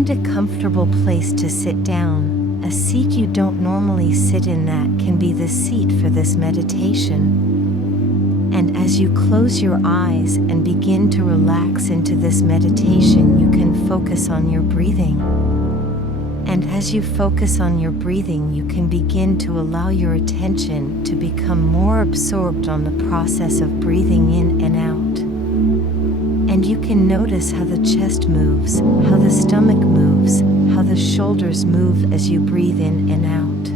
Find a comfortable place to sit down, a seat you don't normally sit in. That can be the seat for this meditation. And as you close your eyes and begin to relax into this meditation, you can focus on your breathing. And as you focus on your breathing, you can begin to allow your attention to become more absorbed on the process of breathing in and out. And you can notice how the chest moves, how the stomach moves, how the shoulders move as you breathe in and out.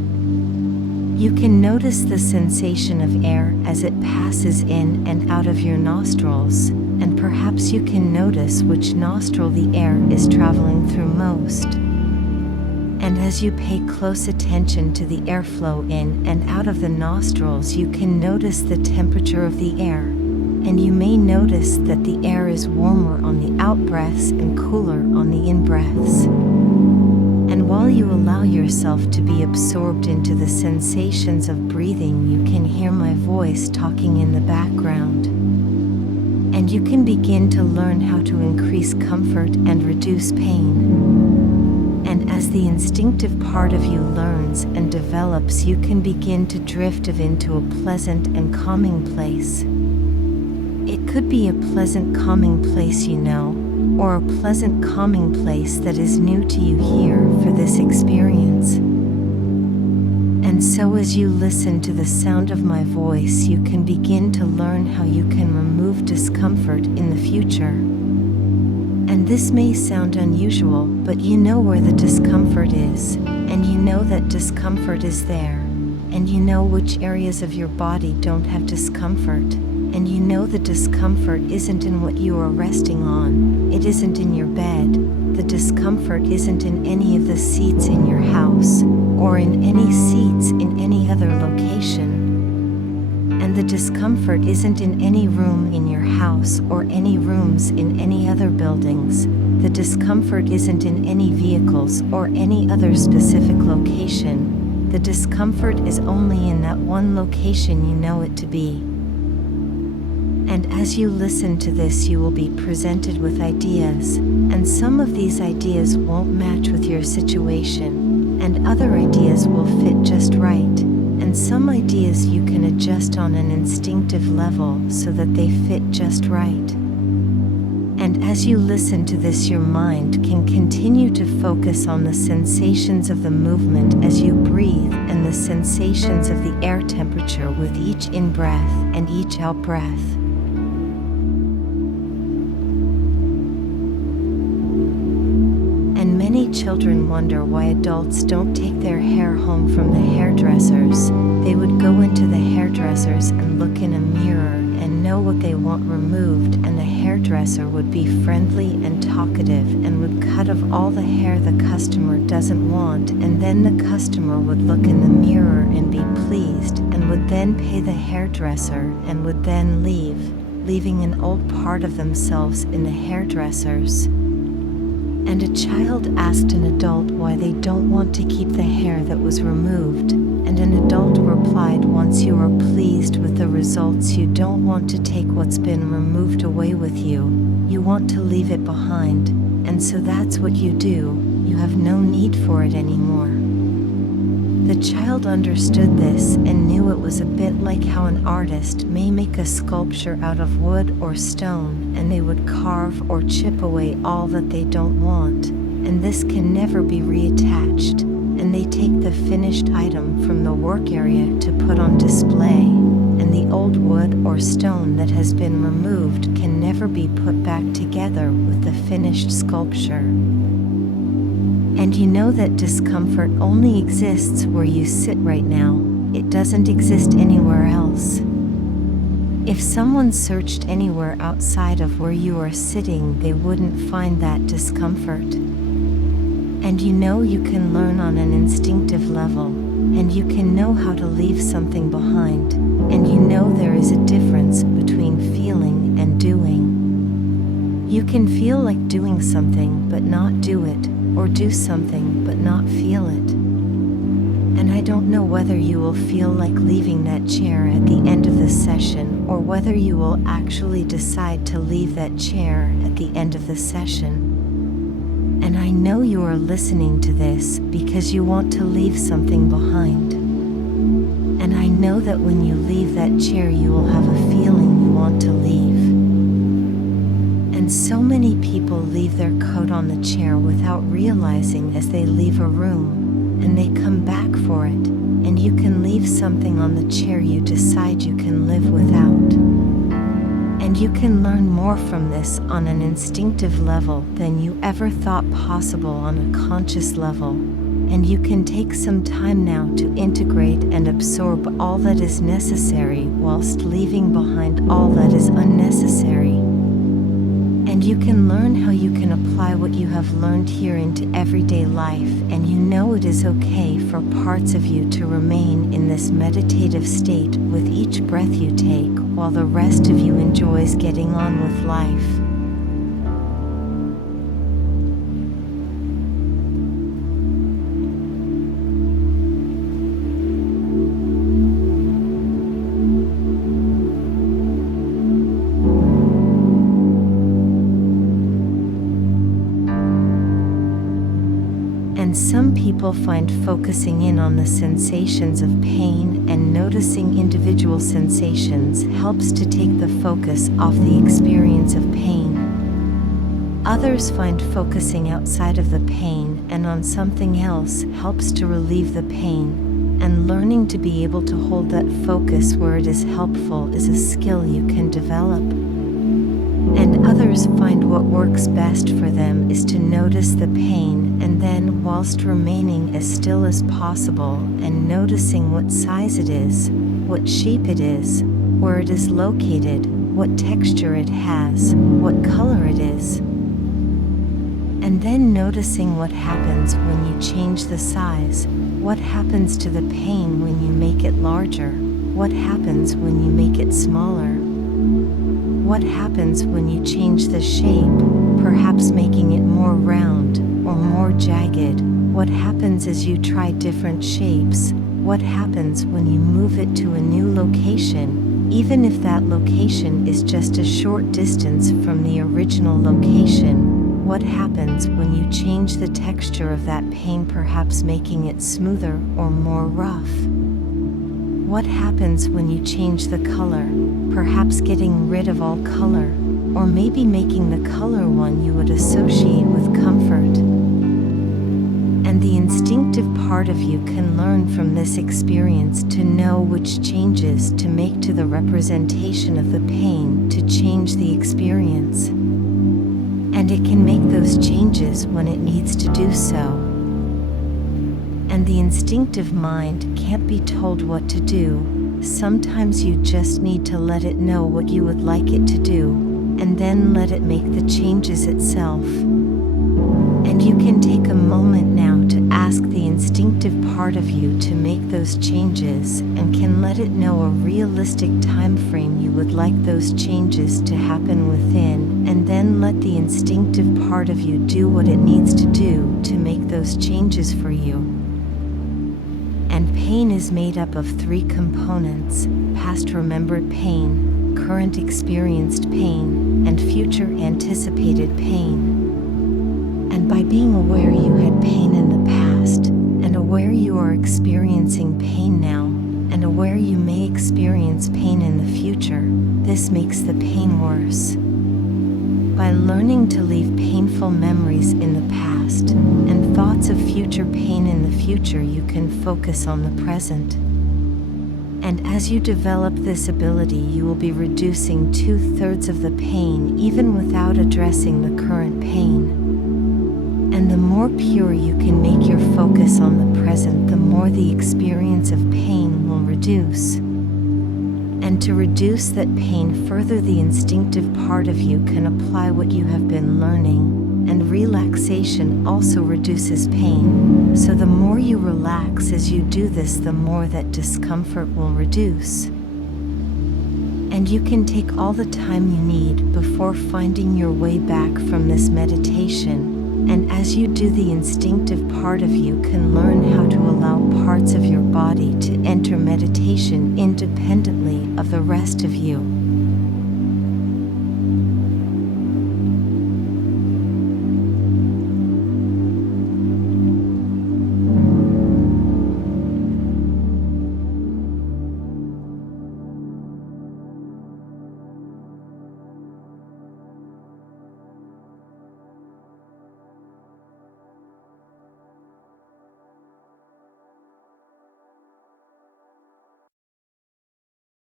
You can notice the sensation of air as it passes in and out of your nostrils, and perhaps you can notice which nostril the air is traveling through most. And as you pay close attention to the airflow in and out of the nostrils, you can notice the temperature of the air, and you may notice that the air is warmer on the out-breaths and cooler on the in-breaths. And while you allow yourself to be absorbed into the sensations of breathing, you can hear my voice talking in the background. And you can begin to learn how to increase comfort and reduce pain. And as the instinctive part of you learns and develops, you can begin to drift into a pleasant and calming place. It could be a pleasant calming place you know, or a pleasant calming place that is new to you here for this experience. And so as you listen to the sound of my voice, you can begin to learn how you can remove discomfort in the future. And this may sound unusual, but you know where the discomfort is, and you know that discomfort is there, and you know which areas of your body don't have discomfort. And you know the discomfort isn't in what you are resting on, it isn't in your bed, the discomfort isn't in any of the seats in your house, or in any seats in any other location. And the discomfort isn't in any room in your house or any rooms in any other buildings. The discomfort isn't in any vehicles or any other specific location. The discomfort is only in that one location you know it to be. And as you listen to this, you will be presented with ideas, and some of these ideas won't match with your situation, and other ideas will fit just right, and some ideas you can adjust on an instinctive level so that they fit just right. And as you listen to this, your mind can continue to focus on the sensations of the movement as you breathe and the sensations of the air temperature with each in-breath and each out-breath. Many children wonder why adults don't take their hair home from the hairdressers. They would go into the hairdressers and look in a mirror and know what they want removed, and the hairdresser would be friendly and talkative and would cut off all the hair the customer doesn't want, and then the customer would look in the mirror and be pleased and would then pay the hairdresser and would then leave, leaving an old part of themselves in the hairdressers. And a child asked an adult why they don't want to keep the hair that was removed, and an adult replied, once you are pleased with the results, you don't want to take what's been removed away with you, you want to leave it behind, and so that's what you do, you have no need for it anymore. The child understood this and knew it was a bit like how an artist may make a sculpture out of wood or stone, and they would carve or chip away all that they don't want, and this can never be reattached, and they take the finished item from the work area to put on display, and the old wood or stone that has been removed can never be put back together with the finished sculpture. And you know that discomfort only exists where you sit right now, it doesn't exist anywhere else. If someone searched anywhere outside of where you are sitting, they wouldn't find that discomfort. And you know you can learn on an instinctive level, and you can know how to leave something behind, and you know there is a difference between feeling and doing. You can feel like doing something but not do it, or do something but not feel it. And I don't know whether you will feel like leaving that chair at the end of the session, or whether you will actually decide to leave that chair at the end of the session. And I know you are listening to this because you want to leave something behind. And I know that when you leave that chair, you will have a feeling you want to leave. And so many people leave their coat on the chair without realizing as they leave a room, and they come back for it, and you can leave something on the chair you decide you can live without. And you can learn more from this on an instinctive level than you ever thought possible on a conscious level. And you can take some time now to integrate and absorb all that is necessary whilst leaving behind all that is unnecessary. And you can learn how you can apply what you have learned here into everyday life, and you know it is okay for parts of you to remain in this meditative state with each breath you take, while the rest of you enjoys getting on with life. And some people find focusing in on the sensations of pain and noticing individual sensations helps to take the focus off the experience of pain. Others find focusing outside of the pain and on something else helps to relieve the pain, and learning to be able to hold that focus where it is helpful is a skill you can develop. And others find what works best for them is to notice the pain and then, whilst remaining as still as possible and noticing what size it is, what shape it is, where it is located, what texture it has, what color it is. And then noticing what happens when you change the size, what happens to the pain when you make it larger, what happens when you make it smaller. What happens when you change the shape, perhaps making it more round or more jagged? What happens as you try different shapes? What happens when you move it to a new location, even if that location is just a short distance from the original location? What happens when you change the texture of that pain, perhaps making it smoother or more rough? What happens when you change the color, perhaps getting rid of all color, or maybe making the color one you would associate with comfort? And the instinctive part of you can learn from this experience to know which changes to make to the representation of the pain to change the experience. And it can make those changes when it needs to do so. And the instinctive mind can't be told what to do. Sometimes you just need to let it know what you would like it to do, and then let it make the changes itself. And you can take a moment now to ask the instinctive part of you to make those changes, and can let it know a realistic time frame you would like those changes to happen within, and then let the instinctive part of you do what it needs to do to make those changes for you. And pain is made up of three components: past remembered pain, current experienced pain, and future anticipated pain. And by being aware you had pain in the past, and aware you are experiencing pain now, and aware you may experience pain in the future, this makes the pain worse. By learning to leave painful memories in the past and thoughts of future pain in the future, you can focus on the present. And as you develop this ability, you will be reducing 2/3 of the pain even without addressing the current pain. And the more pure you can make your focus on the present, the more the experience of pain will reduce. And to reduce that pain further, the instinctive part of you can apply what you have been learning, and relaxation also reduces pain. So the more you relax as you do this, the more that discomfort will reduce. And you can take all the time you need before finding your way back from this meditation. And as you do, the instinctive part of you can learn how to allow parts of your body to enter meditation independently of the rest of you.